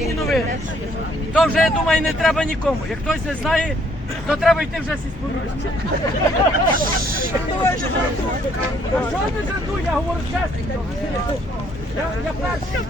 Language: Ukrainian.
радісні новини. То вже, я думаю, не треба нікому. Як хтось не знає, то треба йти вже сільськоміську. А що не жартую? Я говорю чесно. Я, я перший.